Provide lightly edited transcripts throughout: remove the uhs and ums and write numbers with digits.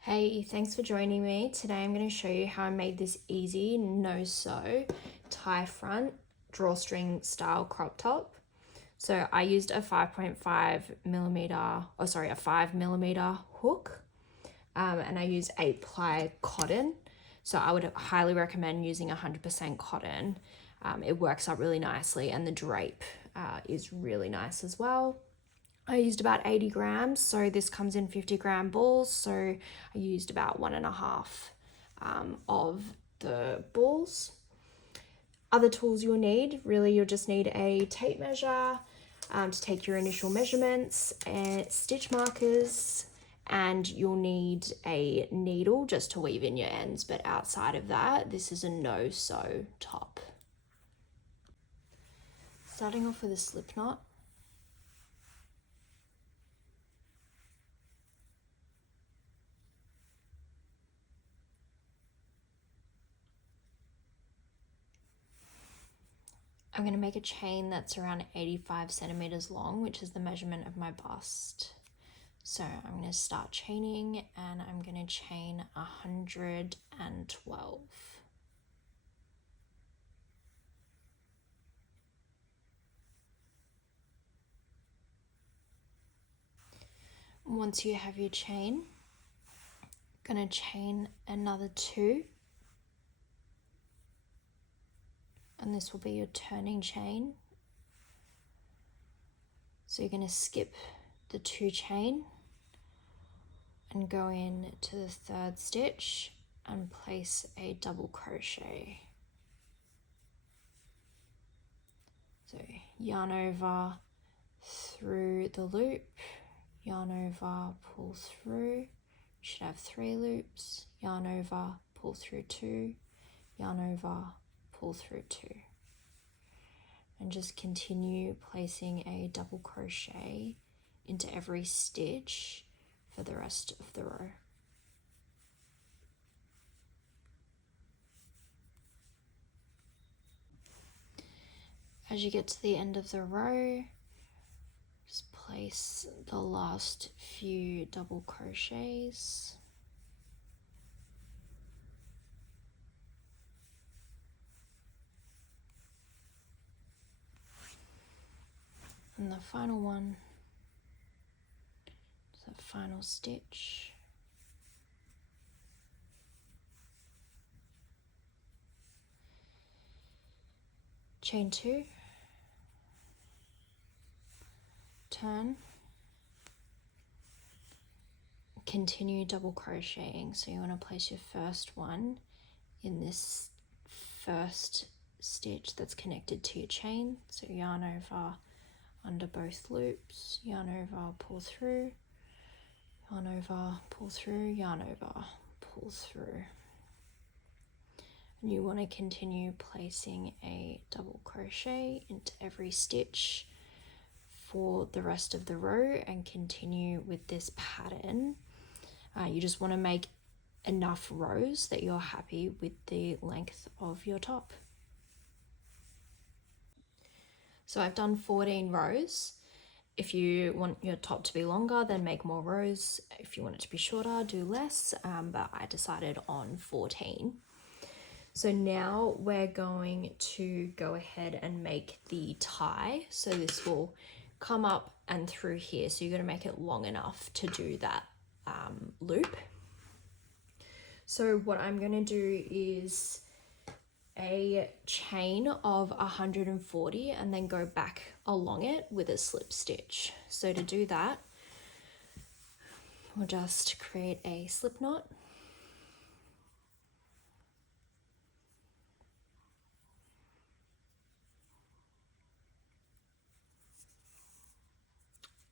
Hey, thanks for joining me. Today I'm going to show you how I made this easy no-sew tie front drawstring style crop top. So I used a 5.5 millimeter, a 5 millimeter hook, and I used 8 ply cotton. So I would highly recommend using 100% cotton. It works out really nicely, and the drape is really nice as well. I used about 80 grams, so this comes in 50-gram balls, so I used about 1.5 of the balls. Other tools you'll need, really you'll just need a tape measure to take your initial measurements, and stitch markers, and you'll need a needle just to weave in your ends, but outside of that, this is a no-sew top. Starting off with a slip knot. I'm going to make a chain that's around 85 centimeters long, which is the measurement of my bust. So I'm going to start chaining, and I'm going to chain 112. Once you have your chain, I'm going to chain another 2. And this will be your turning chain. So you're going to skip the 2 chain and go in to the 3rd stitch and place a double crochet. So yarn over through the loop, yarn over, pull through. You should have 3 loops, yarn over, pull through 2, yarn over, pull through 2. And just continue placing a double crochet into every stitch for the rest of the row. As you get to the end of the row, just place the last few double crochets. And the final one, the final stitch. Chain 2, turn, continue double crocheting. So you want to place your first one in this first stitch that's connected to your chain. So yarn over under both loops, yarn over, pull through, yarn over, pull through, yarn over, pull through. And you want to continue placing a double crochet into every stitch for the rest of the row and continue with this pattern. You just want to make enough rows that you're happy with the length of your top. So I've done 14 rows. If you want your top to be longer, then make more rows. If you want it to be shorter, do less, but I decided on 14. So now we're going to go ahead and make the tie. So this will come up and through here. So you're going to make it long enough to do that loop. So what I'm going to do is a chain of 140 and then go back along it with a slip stitch. So to do that, we'll just create a slip knot.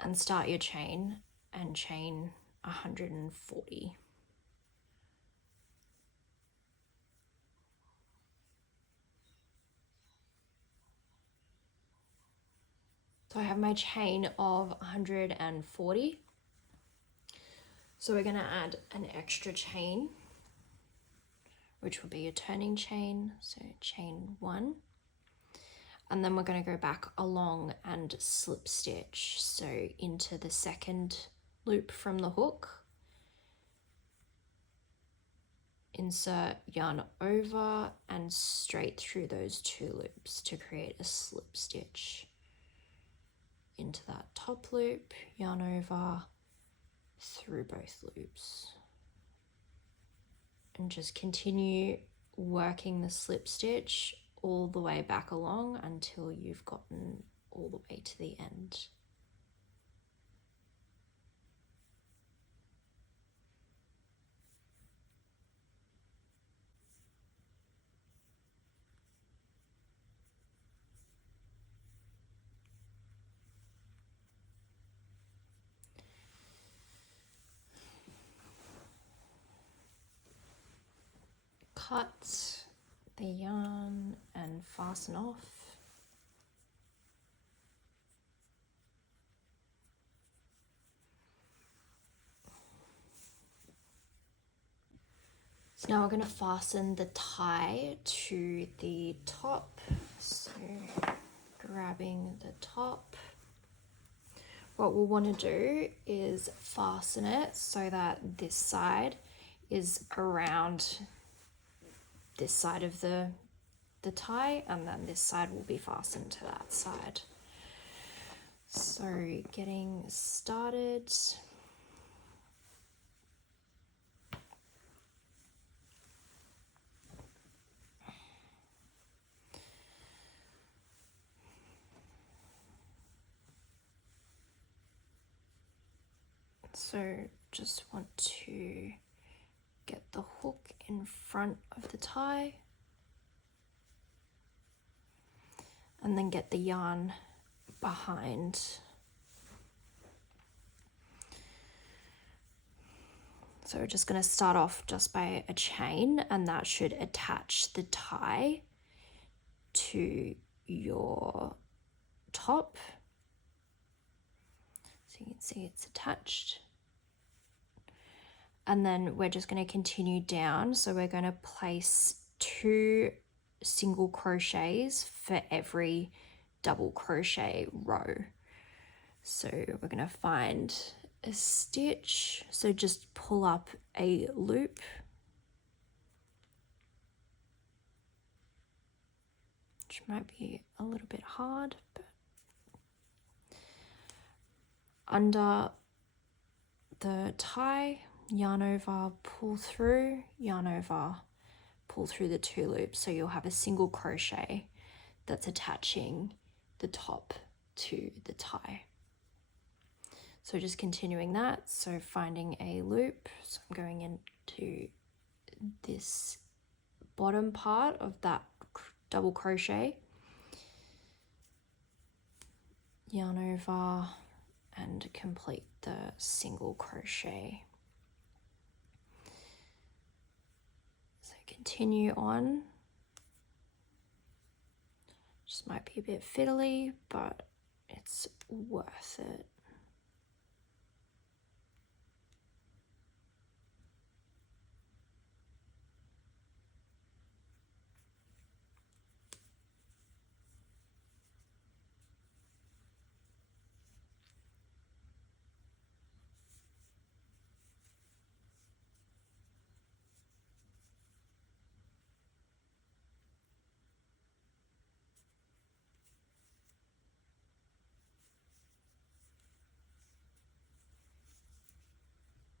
And start your chain and chain 140. So I have my chain of 140. So we're going to add an extra chain, which will be a turning chain. So chain 1. And then we're going to go back along and slip stitch. So into the second loop from the hook, insert yarn over and straight through those 2 loops to create a slip stitch into that top loop, yarn over, through both loops, and just continue working the slip stitch all the way back along until you've gotten all the way to the end. Cut the yarn and fasten off. So now we're going to fasten the tie to the top. So grabbing the top. What we'll want to do is fasten it so that this side is around this side of the tie, and then this side will be fastened to that side. So getting started. So just want to get the hook in front of the tie and then get the yarn behind. So we're just going to start off just by a chain, and that should attach the tie to your top. So you can see it's attached. And then we're just going to continue down. So we're going to place 2 single crochets for every double crochet row. So we're going to find a stitch. So just pull up a loop. Which might be a little bit hard, but under the tie, yarn over, pull through, yarn over, pull through the 2 loops, so you'll have a single crochet that's attaching the top to the tie. So just continuing that, so finding a loop, so I'm going into this bottom part of that double crochet, yarn over and complete the single crochet. So continue on. Just might be a bit fiddly, but it's worth it.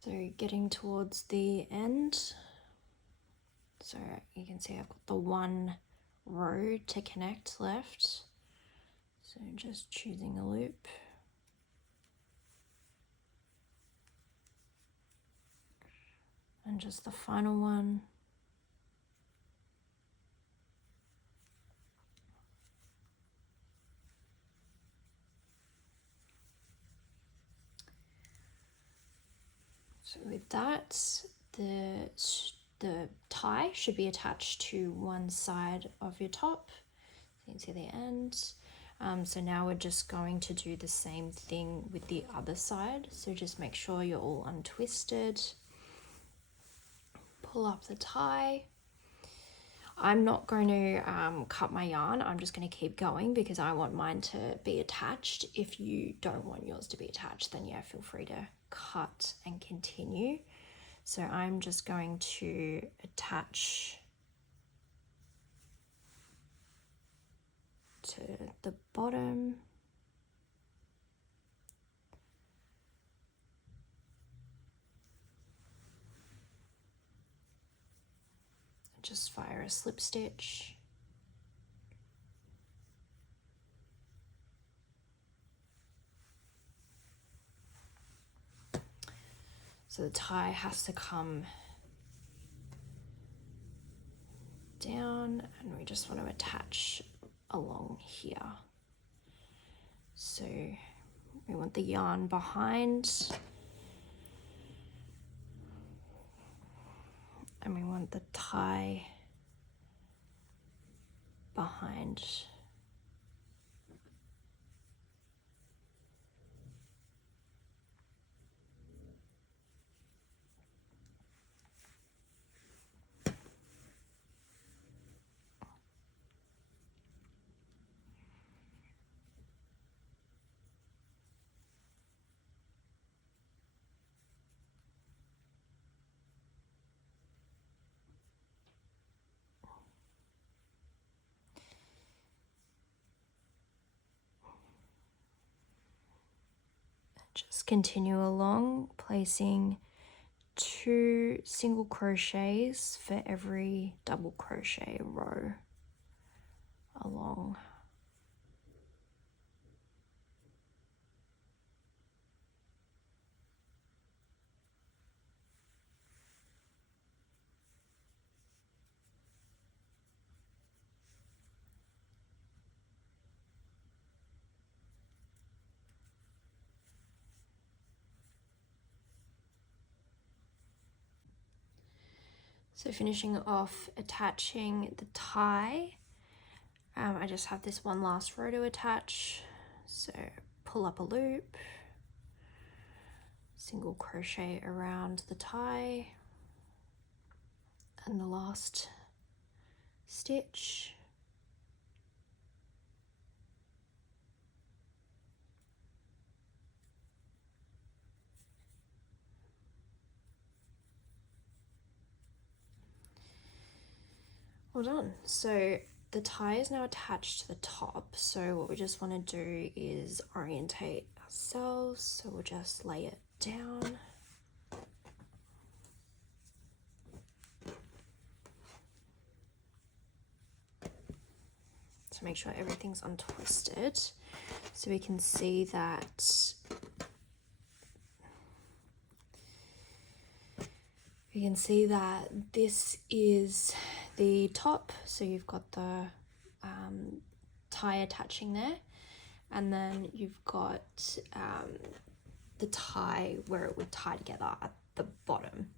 So getting towards the end, so you can see I've got the 1 row to connect left. So just choosing a loop. And just the final one. So with that, the tie should be attached to one side of your top. You can see the end. So now we're just going to do the same thing with the other side. So just make sure you're all untwisted. Pull up the tie. I'm not going to cut my yarn. I'm just going to keep going because I want mine to be attached. If you don't want yours to be attached, then yeah, feel free to cut and continue. So I'm just going to attach to the bottom. Just fire a slip stitch. So the tie has to come down, and we just want to attach along here. So we want the yarn behind, and we want the tie behind. Just continue along, placing 2 single crochets for every double crochet row along. So finishing off attaching the tie, I just have this one last row to attach. So pull up a loop, single crochet around the tie, and the last stitch. Well done. So the tie is now attached to the top. So what we just want to do is orientate ourselves. So we'll just lay it down. So make sure everything's untwisted. So we can see that this is the top, so you've got the tie attaching there, and then you've got the tie where it would tie together at the bottom.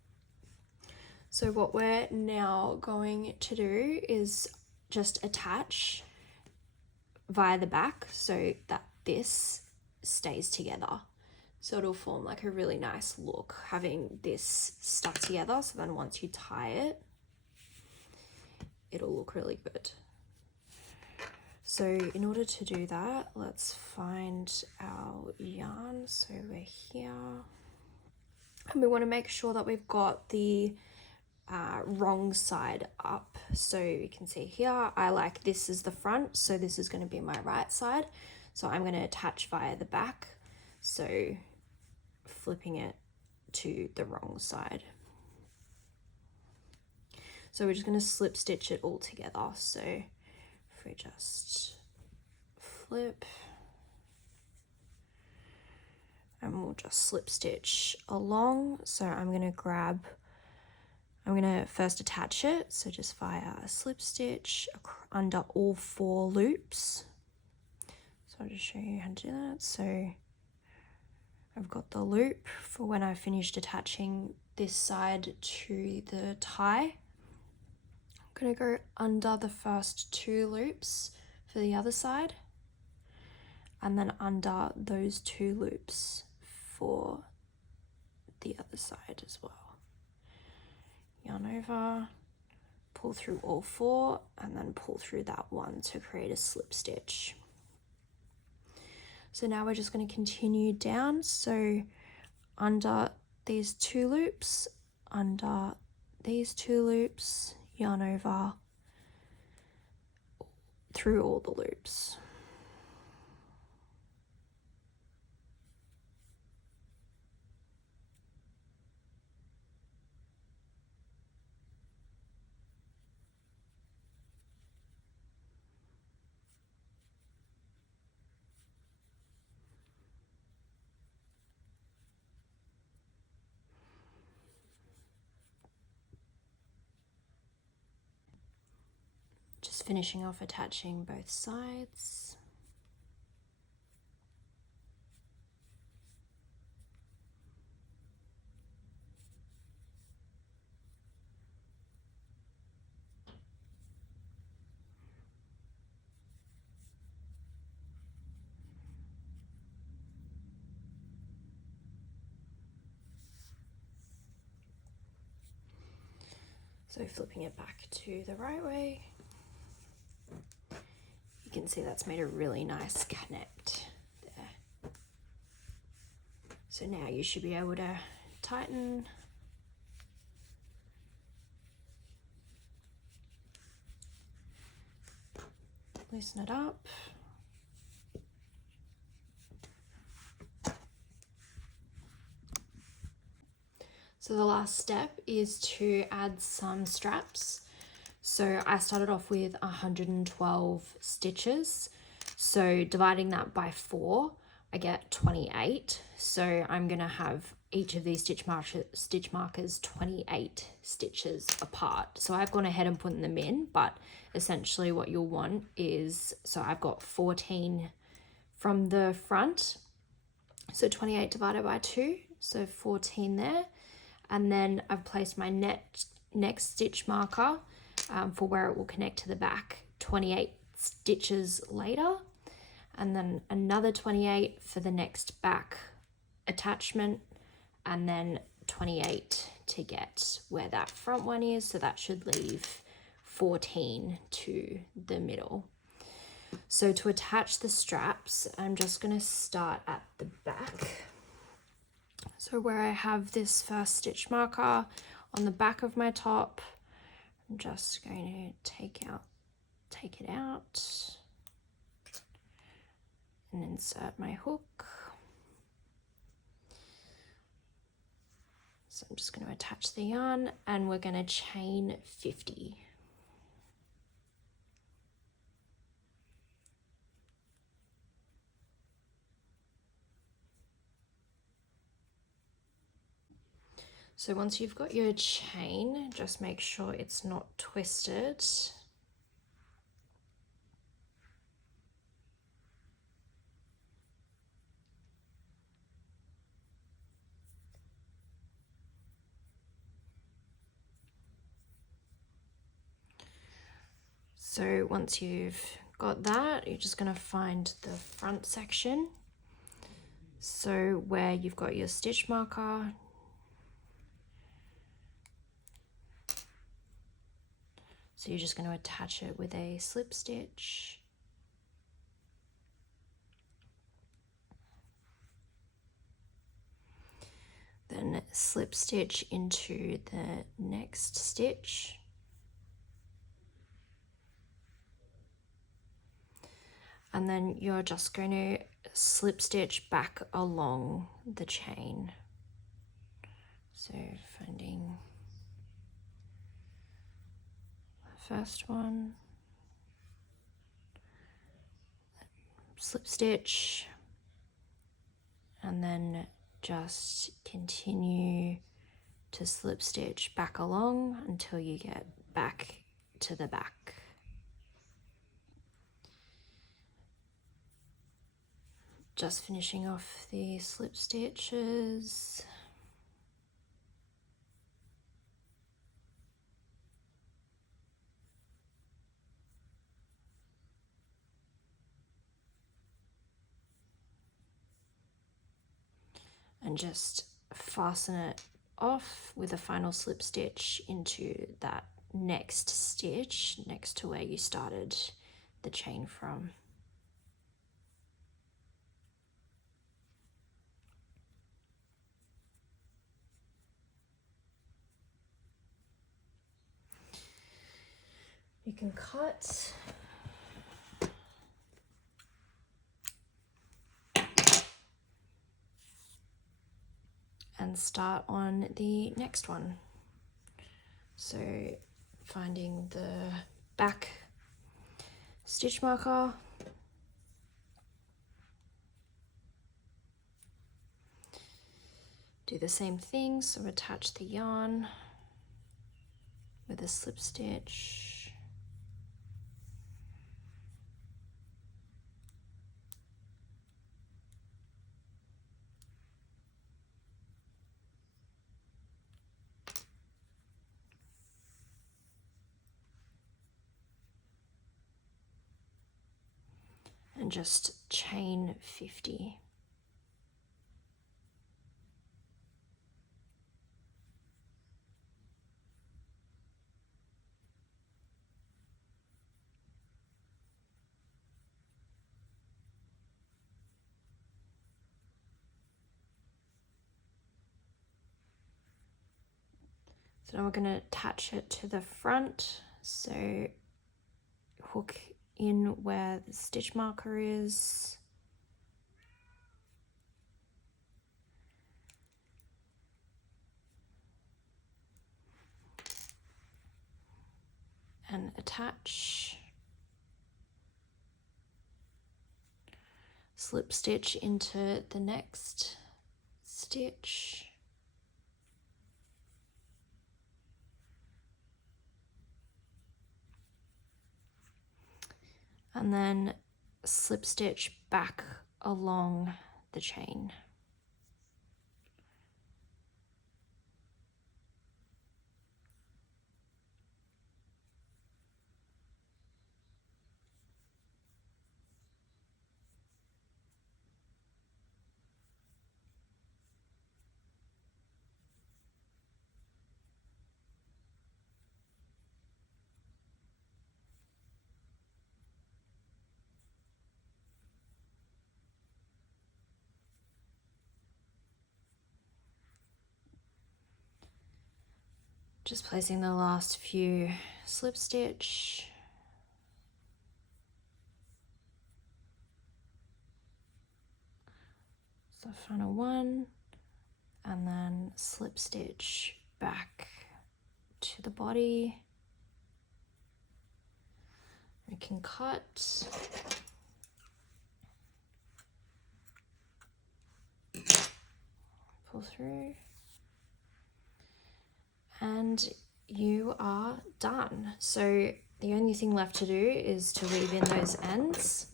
So what we're now going to do is just attach via the back so that this stays together. So it'll form like a really nice look having this stuck together, so then once you tie it, it'll look really good. So in order to do that, let's find our yarn. So we're here, and we want to make sure that we've got the wrong side up. So you can see here, I like this is the front, so this is going to be my right side. So I'm going to attach via the back, so flipping it to the wrong side. So we're just going to slip stitch it all together. So if we just flip, and we'll just slip stitch along. So I'm going to first attach it. So just via a slip stitch under all 4 loops. So I'll just show you how to do that. So I've got the loop for when I finished attaching this side to the tie. I'm going to go under the first 2 loops for the other side, and then under those 2 loops for the other side as well. Yarn over, pull through all 4, and then pull through that one to create a slip stitch. So now we're just going to continue down. So under these 2 loops, under these 2 loops, yarn over through all the loops. Just finishing off attaching both sides. So flipping it back to the right way, you can see that's made a really nice connect there. So now you should be able to tighten, loosen it up. So the last step is to add some straps. So I started off with 112 stitches. So dividing that by 4, I get 28. So I'm gonna have each of these stitch markers 28 stitches apart. So I've gone ahead and put them in, but essentially what you'll want is, so I've got 14 from the front. So 28 divided by 2, so 14 there. And then I've placed my next stitch marker for where it will connect to the back 28 stitches later, and then another 28 for the next back attachment, and then 28 to get where that front one is, so that should leave 14 to the middle. So to attach the straps, I'm just going to start at the back. So where I have this first stitch marker on the back of my top, I'm just going to take it out and insert my hook. So I'm just going to attach the yarn, and we're going to chain 50. So once you've got your chain, just make sure it's not twisted. So once you've got that, you're just going to find the front section. So where you've got your stitch marker, so you're just going to attach it with a slip stitch. Then slip stitch into the next stitch. And then you're just going to slip stitch back along the chain. So finding the first one, slip stitch, and then just continue to slip stitch back along until you get back to the back. Just finishing off the slip stitches. And just fasten it off with a final slip stitch into that next stitch next to where you started the chain from. You can cut. And start on the next one. So finding the back stitch marker, do the same thing, so attach the yarn with a slip stitch, and just chain 50. So now we're going to attach it to the front, so hook in where the stitch marker is, and attach, slip stitch into the next stitch, and then slip stitch back along the chain. Just placing the last few slip stitch. So final one, and then slip stitch back to the body. We can cut. Pull through. And you are done. So the only thing left to do is to weave in those ends.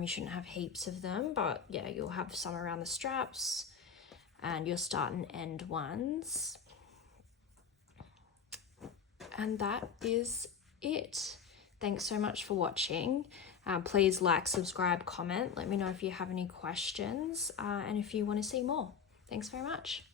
You shouldn't have heaps of them, but yeah, you'll have some around the straps and your start and end ones. And that is it. Thanks so much for watching. Please like, subscribe, comment. Let me know if you have any questions and if you want to see more. Thanks very much.